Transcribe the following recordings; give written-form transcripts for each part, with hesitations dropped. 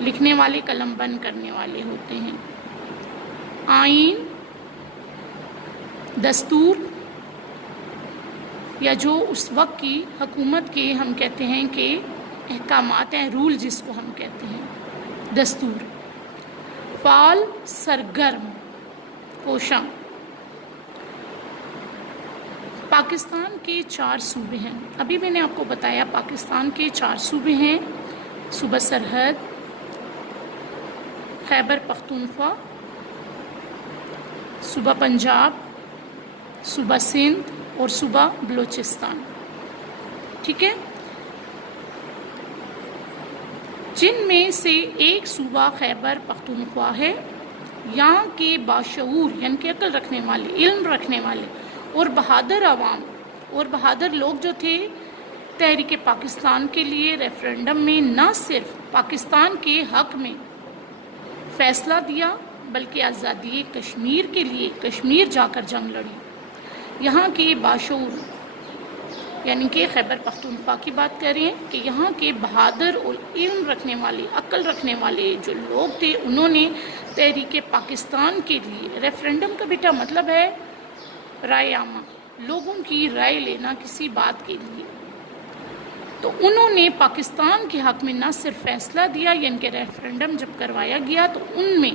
لکھنے والے قلم بند کرنے والے ہوتے ہیں۔ آئین، دستور یا جو اس وقت کی حکومت کے ہم کہتے ہیں کہ احکامات ہیں، رول جس کو ہم کہتے ہیں، دستور۔ فعال، سرگرم، کوشاں۔ پاکستان کے 4 صوبے ہیں، ابھی میں نے آپ کو بتایا پاکستان کے 4 صوبے ہیں، صوبہ سرحد، خیبر پختونخوا، صوبہ پنجاب، صوبہ سندھ اور صوبہ بلوچستان، ٹھیک ہے، جن میں سے ایک صوبہ خیبر پختونخوا ہے۔ یہاں کے باشعور یعنی کہ عقل رکھنے والے، علم رکھنے والے اور بہادر عوام اور بہادر لوگ جو تھے، تحریک پاکستان کے لیے ریفرنڈم میں نہ صرف پاکستان کے حق میں فیصلہ دیا بلکہ آزادی کشمیر کے لیے کشمیر جا کر جنگ لڑی۔ یہاں کے باشعور یعنی کہ خیبر پختونخوا کی بات کریں کہ یہاں کے بہادر اور علم رکھنے والے، عقل رکھنے والے جو لوگ تھے، انہوں نے تحریک پاکستان کے لیے، ریفرنڈم کا بیٹا مطلب ہے رائے عامہ، لوگوں کی رائے لینا کسی بات کے لیے، تو انہوں نے پاکستان کے حق میں نہ صرف فیصلہ دیا، یعنی کہ ریفرنڈم جب کروایا گیا تو ان میں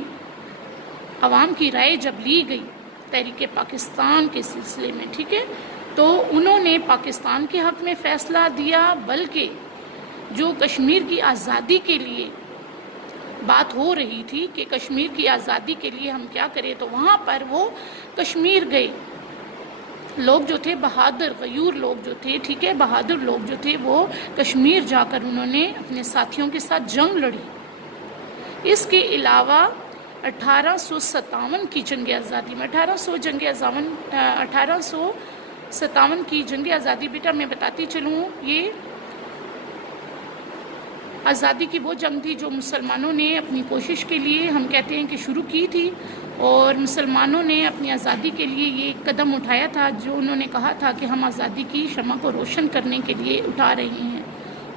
عوام کی رائے جب لی گئی تحریک پاکستان کے سلسلے میں، ٹھیک ہے، تو انہوں نے پاکستان کے حق میں فیصلہ دیا، بلکہ جو کشمیر کی آزادی کے لیے بات ہو رہی تھی کہ کشمیر کی آزادی کے لیے ہم کیا کریں، تو وہاں پر وہ کشمیر گئے لوگ جو تھے، بہادر غیور لوگ جو تھے، ٹھیک ہے، بہادر لوگ جو تھے، وہ کشمیر جا کر انہوں نے اپنے ساتھیوں کے ساتھ جنگ لڑی۔ اس کے علاوہ 1857 کی جنگ آزادی میں 1857 کی جنگ آزادی، بیٹا میں بتاتی چلوں، یہ آزادی کی وہ جنگ تھی جو مسلمانوں نے اپنی کوشش کے لیے ہم کہتے ہیں کہ شروع کی تھی، اور مسلمانوں نے اپنی آزادی کے لیے یہ ایک قدم اٹھایا تھا جو انہوں نے کہا تھا کہ ہم آزادی کی شمع کو روشن کرنے کے لیے اٹھا رہے ہیں،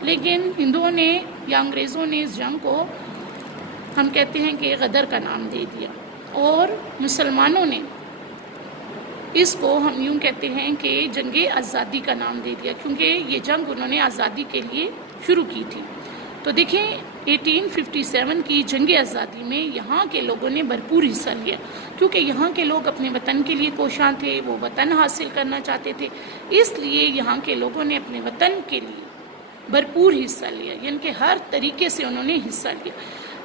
لیکن ہندوؤں نے یا انگریزوں نے اس جنگ کو ہم کہتے ہیں کہ غدر کا نام دے دیا، اور مسلمانوں نے اس کو ہم یوں کہتے ہیں کہ جنگ آزادی کا نام دے دیا، کیونکہ یہ جنگ انہوں نے آزادی کے لیے شروع کی تھی۔ تو دیکھیں 1857 کی جنگ آزادی میں یہاں کے لوگوں نے بھرپور حصہ لیا، کیونکہ یہاں کے لوگ اپنے وطن کے لیے کوشاں تھے، وہ وطن حاصل کرنا چاہتے تھے، اس لیے یہاں کے لوگوں نے اپنے وطن کے لیے بھرپور حصہ لیا، یعنی کہ ہر طریقے سے انہوں نے حصہ لیا۔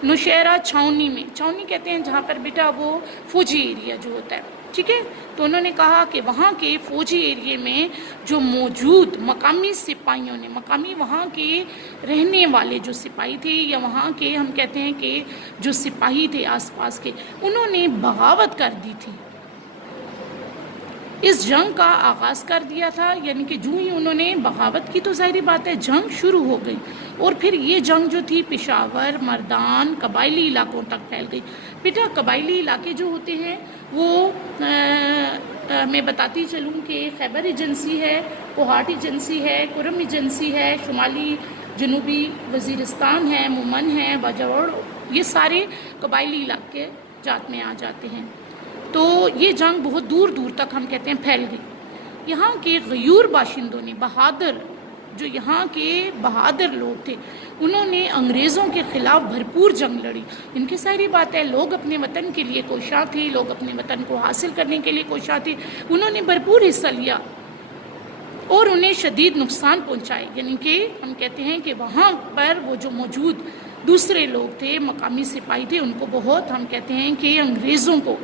نوشہرہ چھاؤنی میں، چھاؤنی کہتے ہیں جہاں پر بیٹا وہ فوجی ایریا جو ہوتا ہے، ٹھیک ہے، تو انہوں نے کہا کہ وہاں کے فوجی ایریے میں جو موجود مقامی سپاہیوں نے، مقامی وہاں کے رہنے والے جو سپاہی تھے یا وہاں کے ہم کہتے ہیں کہ جو سپاہی تھے آس پاس کے، انہوں نے بغاوت کر دی تھی، اس جنگ کا آغاز کر دیا تھا، یعنی کہ جو ہی انہوں نے بغاوت کی تو ظاہری بات ہے جنگ شروع ہو گئی، اور پھر یہ جنگ جو تھی پشاور، مردان، قبائلی علاقوں تک پھیل گئی۔ بیٹا قبائلی علاقے جو ہوتے ہیں وہ میں بتاتی چلوں کہ خیبر ایجنسی ہے، کوہاٹ ایجنسی ہے، کرم ایجنسی ہے، شمالی جنوبی وزیرستان ہے، مومن ہے، باجوڑ، یہ سارے قبائلی علاقے جات میں آ جاتے ہیں۔ تو یہ جنگ بہت دور دور تک ہم کہتے ہیں پھیل گئی۔ یہاں کے غیور باشندوں نے، بہادر جو یہاں کے بہادر لوگ تھے، انہوں نے انگریزوں کے خلاف بھرپور جنگ لڑی۔ ان کی ساری بات ہے، لوگ اپنے وطن کے لیے کوشاں تھے، لوگ اپنے وطن کو حاصل کرنے کے لیے کوشاں تھے، انہوں نے بھرپور حصہ لیا اور انہیں شدید نقصان پہنچائے، یعنی کہ ہم کہتے ہیں کہ وہاں پر وہ جو موجود دوسرے لوگ تھے، مقامی سپاہی تھے، ان کو بہت ہم کہتے ہیں کہ انگریزوں کو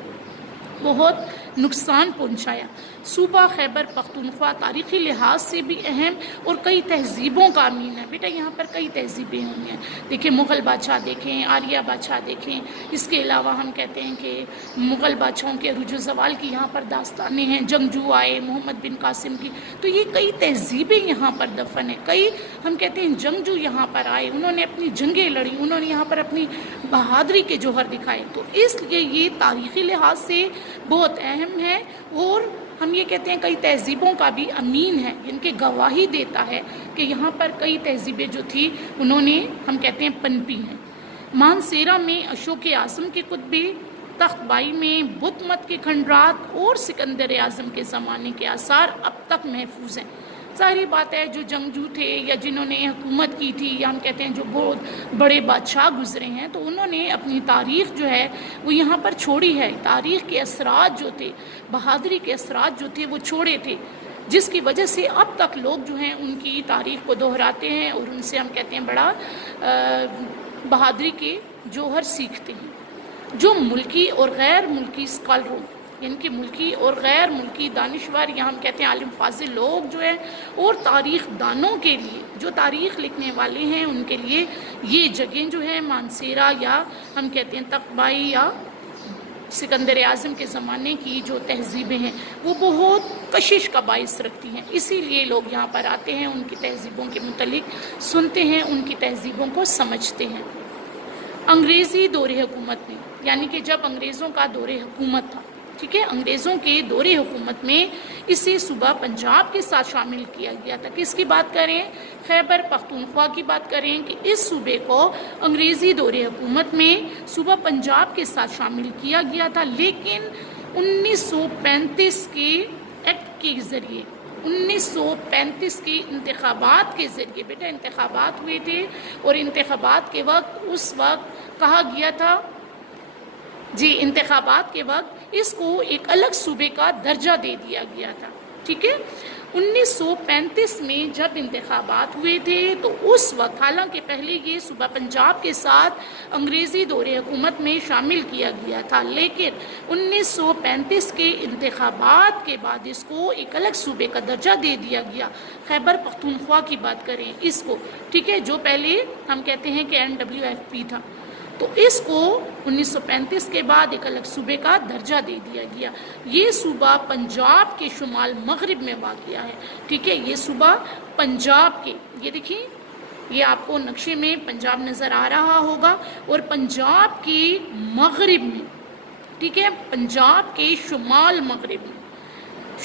بہت نقصان پہنچایا۔ صوبہ خیبر پختونخوا تاریخی لحاظ سے بھی اہم اور کئی تہذیبوں کا امین ہے۔ بیٹا یہاں پر کئی تہذیبیں ہوئی ہیں، دیکھیں مغل بادشاہ دیکھیں، آریہ بادشاہ دیکھیں، اس کے علاوہ ہم کہتے ہیں کہ مغل بادشاہوں کے عروج و زوال کی یہاں پر داستانیں ہیں، جنگجو آئے محمد بن قاسم کی، تو یہ کئی تہذیبیں یہاں پر دفن ہیں، کئی ہم کہتے ہیں جنگجو یہاں پر آئے، انہوں نے اپنی جنگیں لڑی، انہوں نے یہاں پر اپنی بہادری کے جوہر دکھائے، تو اس لیے یہ تاریخی لحاظ سے بہت اہم ہے، اور ہم یہ کہتے ہیں کئی تہذیبوں کا بھی امین ہے، ان کے گواہی دیتا ہے کہ یہاں پر کئی تہذیبیں جو تھی انہوں نے ہم کہتے ہیں پنپی ہیں۔ مانسیرا میں اشوک اعظم کے کتبے، تخت بائی میں بدھ مت کے کھنڈرات اور سکندر اعظم کے زمانے کے آثار اب تک محفوظ ہیں۔ ظاہری بات ہے جو جنگجو تھے یا جنہوں نے حکومت کی تھی، یا ہم کہتے ہیں جو بہت بڑے بادشاہ گزرے ہیں، تو انہوں نے اپنی تاریخ جو ہے وہ یہاں پر چھوڑی ہے۔ تاریخ کے اثرات جو تھے، بہادری کے اثرات جو تھے وہ چھوڑے تھے، جس کی وجہ سے اب تک لوگ جو ہیں ان کی تاریخ کو دہراتے ہیں اور ان سے ہم کہتے ہیں بڑا بہادری کے جوہر سیکھتے ہیں۔ جو ملکی اور غیر ملکی اسکالروں، یعنی کہ ملکی اور غیر ملکی دانشور یا ہم کہتے ہیں عالم فاضل لوگ جو ہیں، اور تاریخ دانوں کے لیے، جو تاریخ لکھنے والے ہیں، ان کے لیے یہ جگہیں جو ہیں مانسیرا یا ہم کہتے ہیں تخت بائی یا سکندر اعظم کے زمانے کی جو تہذیبیں ہیں وہ بہت کشش کا باعث رکھتی ہیں۔ اسی لیے لوگ یہاں پر آتے ہیں، ان کی تہذیبوں کے متعلق سنتے ہیں، ان کی تہذیبوں کو سمجھتے ہیں۔ انگریزی دور حکومت میں، یعنی کہ جب انگریزوں کا دور حکومت تھا، ٹھیک ہے، انگریزوں کے دور حکومت میں اسے صوبہ پنجاب کے ساتھ شامل کیا گیا تھا۔ کس کی بات کریں؟ خیبر پختونخوا کی بات کریں کہ اس صوبے کو انگریزی دور حکومت میں صوبہ پنجاب کے ساتھ شامل کیا گیا تھا، لیکن 1935 کے ایکٹ کے ذریعے، 1935 کے انتخابات کے ذریعے، بیٹا انتخابات ہوئے تھے اور انتخابات کے وقت اس وقت کہا گیا تھا، جی انتخابات کے وقت اس کو ایک الگ صوبے کا درجہ دے دیا گیا تھا، ٹھیک ہے۔ 1935 میں جب انتخابات ہوئے تھے تو اس وقت، حالانکہ پہلے یہ صوبہ پنجاب کے ساتھ انگریزی دور حکومت میں شامل کیا گیا تھا، لیکن 1935 کے انتخابات کے بعد اس کو ایک الگ صوبے کا درجہ دے دیا گیا۔ خیبر پختونخوا کی بات کریں اس کو، ٹھیک ہے، جو پہلے ہم کہتے ہیں کہ NWFP تھا، تو اس کو 1935 کے بعد ایک الگ صوبے کا درجہ دے دیا گیا۔ یہ صوبہ پنجاب کے شمال مغرب میں واقع ہے، ٹھیک ہے، یہ صوبہ پنجاب کے، یہ دیکھیں، یہ آپ کو نقشے میں پنجاب نظر آ رہا ہوگا، اور پنجاب کے مغرب میں، ٹھیک ہے، پنجاب کے شمال مغرب میں،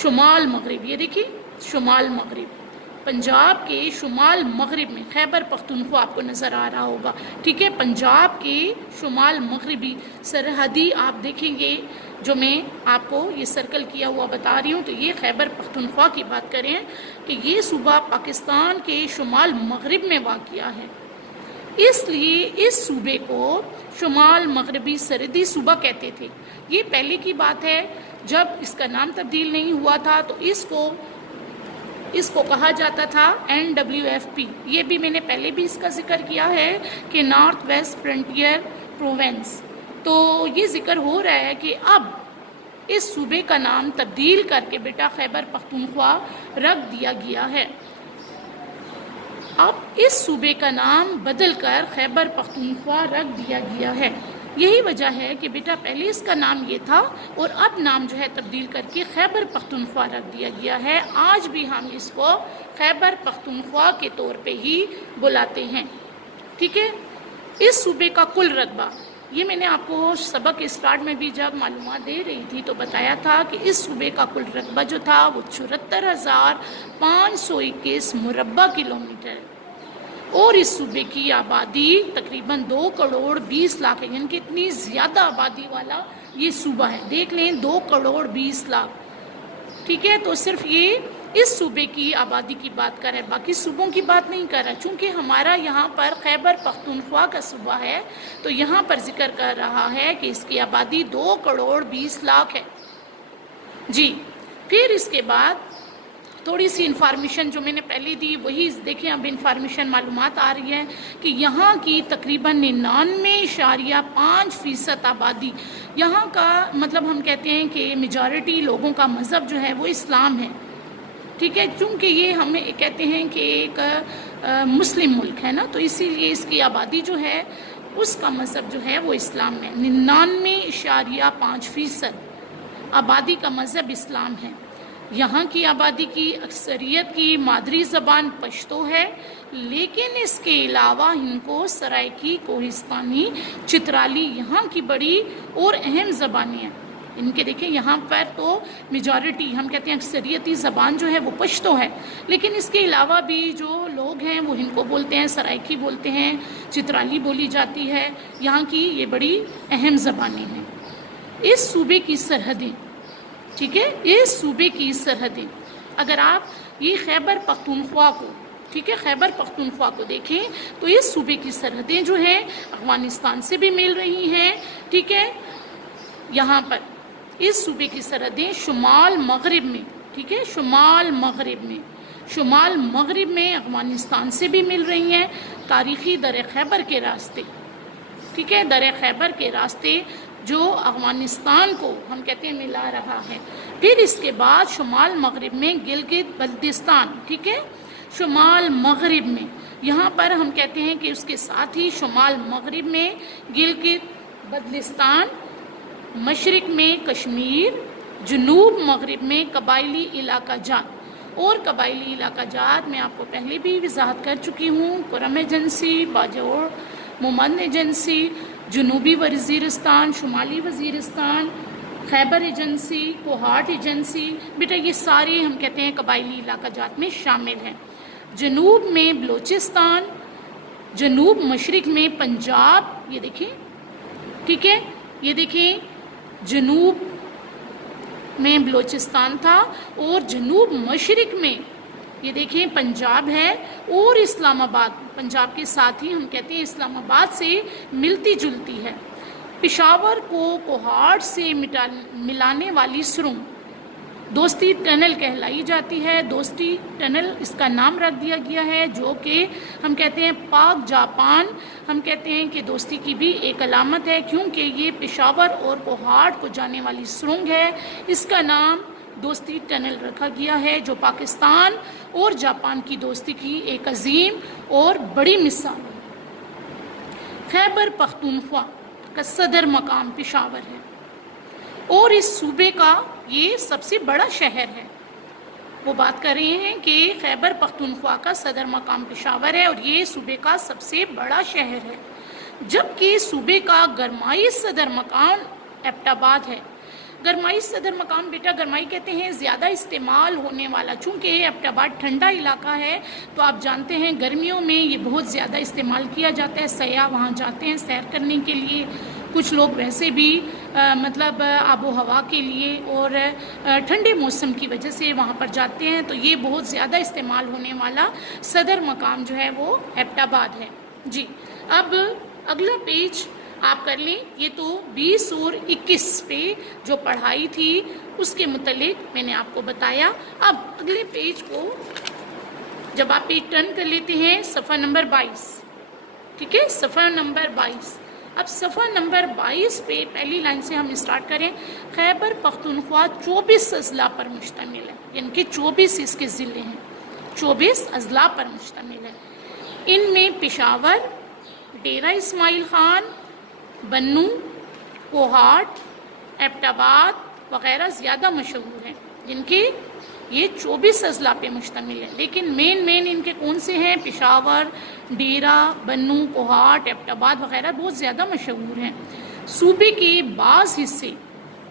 شمال مغرب، یہ دیکھیں شمال مغرب، پنجاب کے شمال مغرب میں خیبر پختونخوا آپ کو نظر آ رہا ہوگا، ٹھیک ہے، پنجاب کے شمال مغربی سرحدی آپ دیکھیں گے، جو میں آپ کو یہ سرکل کیا ہوا بتا رہی ہوں، تو یہ خیبر پختونخوا کی بات کریں کہ یہ صوبہ پاکستان کے شمال مغرب میں واقع ہے، اس لیے اس صوبے کو شمال مغربی سرحدی صوبہ کہتے تھے۔ یہ پہلے کی بات ہے، جب اس کا نام تبدیل نہیں ہوا تھا تو اس کو کہا جاتا تھا NWFP۔ یہ بھی میں نے پہلے بھی اس کا ذکر کیا ہے کہ نارتھ ویسٹ فرنٹیئر پروونس۔ تو یہ ذکر ہو رہا ہے کہ اب اس صوبے کا نام تبدیل کر کے بیٹا خیبر پختونخوا رکھ دیا گیا ہے۔ اب اس صوبے کا نام بدل کر خیبر پختونخوا رکھ دیا گیا ہے۔ یہی وجہ ہے کہ بیٹا پہلے اس کا نام یہ تھا اور اب نام جو ہے تبدیل کر کے خیبر پختونخوا رکھ دیا گیا ہے۔ آج بھی ہم اس کو خیبر پختونخوا کے طور پہ ہی بلاتے ہیں، ٹھیک ہے۔ اس صوبے کا کل رقبہ، یہ میں نے آپ کو سبق اسٹارٹ میں بھی جب معلومات دے رہی تھی تو بتایا تھا کہ اس صوبے کا کل رقبہ جو تھا وہ 74,521 مربع کلومیٹر ہے، اور اس صوبے کی آبادی تقریباً 2 کروڑ 20 لاکھ ہے، یعنی کہ اتنی زیادہ آبادی والا یہ صوبہ ہے، دیکھ لیں 2 کروڑ 20 لاکھ، ٹھیک ہے۔ تو صرف یہ اس صوبے کی آبادی کی بات کر رہا ہے، باقی صوبوں کی بات نہیں کر رہا، چونکہ ہمارا یہاں پر خیبر پختونخوا کا صوبہ ہے تو یہاں پر ذکر کر رہا ہے کہ اس کی آبادی 2 کروڑ 20 لاکھ ہے، جی۔ پھر اس کے بعد تھوڑی سی انفارمیشن جو میں نے پہلے دی وہی دیکھیں، اب انفارمیشن معلومات آ رہی ہے کہ یہاں کی تقریباً 99.5% آبادی، یہاں کا مطلب ہم کہتے ہیں کہ میجارٹی لوگوں کا مذہب جو ہے وہ اسلام ہے، ٹھیک ہے، چونکہ یہ ہمیں کہتے ہیں کہ ایک مسلم ملک ہے نا، تو اسی لیے اس کی آبادی جو ہے اس کا مذہب جو ہے وہ اسلام ہے۔ 99.5% آبادی کا مذہب اسلام ہے۔ یہاں کی آبادی کی اکثریت کی مادری زبان پشتو ہے، لیکن اس کے علاوہ ان کو سرائکی، کوہستانی، چترالی یہاں کی بڑی اور اہم زبانیں ہیں، ان کے دیکھیں یہاں پر تو میجورٹی ہم کہتے ہیں اکثریتی زبان جو ہے وہ پشتو ہے، لیکن اس کے علاوہ بھی جو لوگ ہیں وہ ہندکو بولتے ہیں، سرائکی بولتے ہیں، چترالی بولی جاتی ہے، یہاں کی یہ بڑی اہم زبانیں ہیں۔ اس صوبے کی سرحدیں، ٹھیک ہے، اس صوبے کی سرحدیں اگر آپ یہ خیبر پختونخوا کو، ٹھیک ہے، خیبر پختونخوا کو دیکھیں تو اس صوبے کی سرحدیں جو ہیں افغانستان سے بھی مل رہی ہیں، ٹھیک ہے، یہاں پر اس صوبے کی سرحدیں شمال مغرب میں، ٹھیک ہے، شمال مغرب میں افغانستان سے بھی مل رہی ہیں، تاریخی در خیبر کے راستے، ٹھیک ہے، در خیبر کے راستے جو افغانستان کو ہم کہتے ہیں ملا رہا ہے۔ پھر اس کے بعد شمال مغرب میں گلگت بلتستان، ٹھیک ہے، شمال مغرب میں یہاں پر ہم کہتے ہیں کہ اس کے ساتھ ہی شمال مغرب میں گلگت بلتستان، مشرق میں کشمیر، جنوب مغرب میں قبائلی علاقہ جات، اور قبائلی علاقہ جات میں آپ کو پہلے بھی وضاحت کر چکی ہوں، کرم ایجنسی، باجوڑ، مومند ایجنسی، جنوبی وزیرستان، شمالی وزیرستان، خیبر ایجنسی، کوہاٹ ایجنسی، بیٹا یہ سارے ہم کہتے ہیں قبائلی علاقہ جات میں شامل ہیں۔ جنوب میں بلوچستان، جنوب مشرق میں پنجاب، یہ دیکھیں، ٹھیک ہے، یہ دیکھیں جنوب میں بلوچستان تھا، اور جنوب مشرق میں یہ دیکھیں پنجاب ہے، اور اسلام آباد پنجاب کے ساتھ ہی ہم کہتے ہیں اسلام آباد سے ملتی جلتی ہے۔ پشاور کو کوہاٹ سے ملانے والی سرنگ دوستی ٹنل کہلائی جاتی ہے۔ دوستی ٹنل اس کا نام رکھ دیا گیا ہے، جو کہ ہم کہتے ہیں پاک جاپان، ہم کہتے ہیں کہ دوستی کی بھی ایک علامت ہے، کیونکہ یہ پشاور اور کوہاٹ کو جانے والی سرنگ ہے، اس کا نام دوستی ٹنل رکھا گیا ہے، جو پاکستان اور جاپان کی دوستی کی ایک عظیم اور بڑی مثال ہے۔ خیبر پختونخوا کا صدر مقام پشاور ہے، اور اس صوبے کا یہ سب سے بڑا شہر ہے۔ وہ بات کر رہے ہیں کہ خیبر پختونخوا کا صدر مقام پشاور ہے، اور یہ صوبے کا سب سے بڑا شہر ہے، جبکہ صوبے کا گرمائی صدر مقام ایبٹ آباد ہے۔ گرمائی صدر مقام، بیٹا گرمائی کہتے ہیں زیادہ استعمال ہونے والا، چونکہ ایبٹ آباد ٹھنڈا علاقہ ہے تو آپ جانتے ہیں گرمیوں میں یہ بہت زیادہ استعمال کیا جاتا ہے، سیاح وہاں جاتے ہیں سیر کرنے کے لیے، کچھ لوگ ویسے بھی مطلب آب و ہوا کے لیے اور ٹھنڈے موسم کی وجہ سے وہاں پر جاتے ہیں، تو یہ بہت زیادہ استعمال ہونے والا صدر مقام جو ہے وہ ایبٹ آباد ہے۔ جی، اب اگلا پیج آپ کر لیں، یہ تو 20 اور 21 پہ جو پڑھائی تھی اس کے متعلق میں نے آپ کو بتایا۔ اب اگلے پیج کو جب آپ پیج ٹرن کر لیتے ہیں، صفحہ نمبر 22، ٹھیک ہے، صفحہ نمبر 22۔ اب صفحہ نمبر 22 پہ پہلی لائن سے ہم اسٹارٹ کریں۔ خیبر پختونخوا 24 اضلاع پر مشتمل ہے، یعنی کہ 24 اس کے ضلع ہیں، 24 اضلاع پر مشتمل ہے۔ ان میں پشاور، ڈیرہ اسماعیل خان، بنوں، کوہاٹ، ایبٹ آباد وغیرہ زیادہ مشہور ہیں، جن کی یہ 24 اضلاع پہ مشتمل ہے، لیکن مین ان کے کون سے ہیں؟ پشاور، ڈیرہ، بنوں، کوہاٹ، ایبٹ آباد وغیرہ بہت زیادہ مشہور ہیں۔ صوبے کے بعض حصے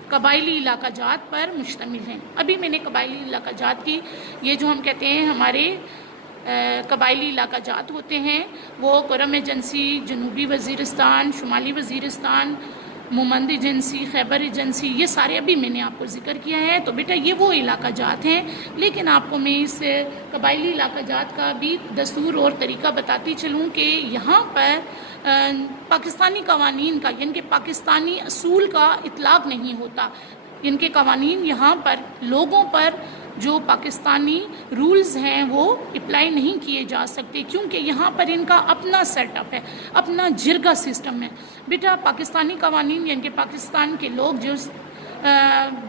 قبائلی علاقہ جات پر مشتمل ہیں۔ ابھی میں نے قبائلی علاقہ جات کی، یہ جو ہم کہتے ہیں ہمارے قبائلی علاقہ جات ہوتے ہیں، وہ کرم ایجنسی، جنوبی وزیرستان، شمالی وزیرستان، مومند ایجنسی، خیبر ایجنسی، یہ سارے ابھی میں نے آپ کو ذکر کیا ہے۔ تو بیٹا یہ وہ علاقہ جات ہیں، لیکن آپ کو میں اس قبائلی علاقہ جات کا بھی دستور اور طریقہ بتاتی چلوں کہ یہاں پر پاکستانی قوانین کا، یعنی کہ پاکستانی اصول کا اطلاق نہیں ہوتا، ان کے قوانین یہاں پر لوگوں پر جو پاکستانی رولز ہیں وہ اپلائی نہیں کیے جا سکتے، کیونکہ یہاں پر ان کا اپنا سیٹ اپ ہے، اپنا جرگہ سسٹم ہے۔ بیٹا پاکستانی قوانین یعنی کہ پاکستان کے لوگ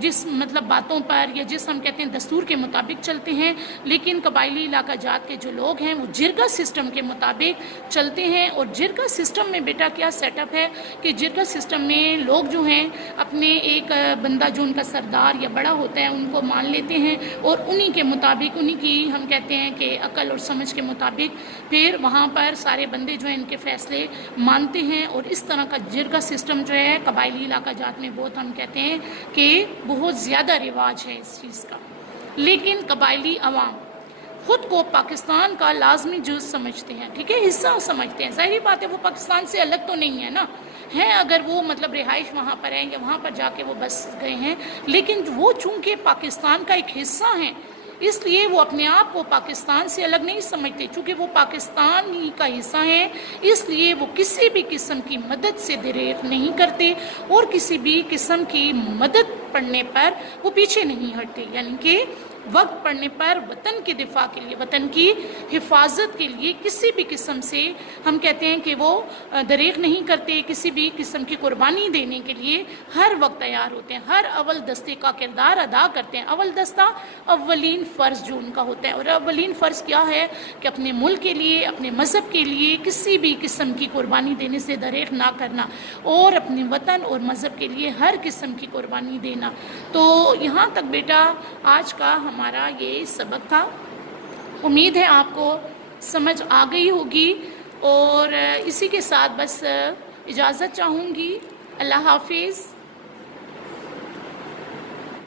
جس مطلب باتوں پر یا جس ہم کہتے ہیں دستور کے مطابق چلتے ہیں، لیکن قبائلی علاقہ جات کے جو لوگ ہیں وہ جرگہ سسٹم کے مطابق چلتے ہیں۔ اور جرگہ سسٹم میں بیٹا کیا سیٹ اپ ہے کہ جرگہ سسٹم میں لوگ جو ہیں اپنے ایک بندہ جو ان کا سردار یا بڑا ہوتا ہے ان کو مان لیتے ہیں، اور انہی کے مطابق، انہی کی ہم کہتے ہیں کہ عقل اور سمجھ کے مطابق پھر وہاں پر سارے بندے جو ہیں ان کے فیصلے مانتے ہیں، اور اس طرح کا جرگہ سسٹم جو ہے قبائلی علاقہ جات میں بہت ہم کہتے ہیں کہ بہت زیادہ رواج ہے اس چیز کا، لیکن قبائلی عوام خود کو پاکستان کا لازمی جز سمجھتے ہیں، ٹھیک ہے، حصہ سمجھتے ہیں۔ ظاہری بات ہے وہ پاکستان سے الگ تو نہیں ہے نا، ہیں اگر وہ مطلب رہائش وہاں پر ہیں یا وہاں پر جا کے وہ بس گئے ہیں، لیکن وہ چونکہ پاکستان کا ایک حصہ ہیں اس لیے وہ اپنے آپ کو پاکستان سے الگ نہیں سمجھتے، چونکہ وہ پاکستان ہی کا حصہ ہیں، اس لیے وہ کسی بھی قسم کی مدد سے دریغ نہیں کرتے اور کسی بھی قسم کی مدد پڑنے پر وہ پیچھے نہیں ہٹتے، یعنی کہ وقت پڑنے پر وطن کے دفاع کے لیے، وطن کی حفاظت کے لیے کسی بھی قسم سے ہم کہتے ہیں کہ وہ دریغ نہیں کرتے، کسی بھی قسم کی قربانی دینے کے لیے ہر وقت تیار ہوتے ہیں، ہر اول دستے کا کردار ادا کرتے ہیں۔ اول دستہ اولین فرض جو ان کا ہوتا ہے، اور اولین فرض کیا ہے کہ اپنے ملک کے لیے، اپنے مذہب کے لیے کسی بھی قسم کی قربانی دینے سے دریغ نہ کرنا اور اپنے وطن اور مذہب کے لیے ہر قسم کی قربانی دینا۔ تو یہاں تک بیٹا آج کا ہمارا یہ سبق تھا، امید ہے آپ کو سمجھ آ گئی ہوگی، اور اسی کے ساتھ بس اجازت چاہوں گی۔ اللہ حافظ۔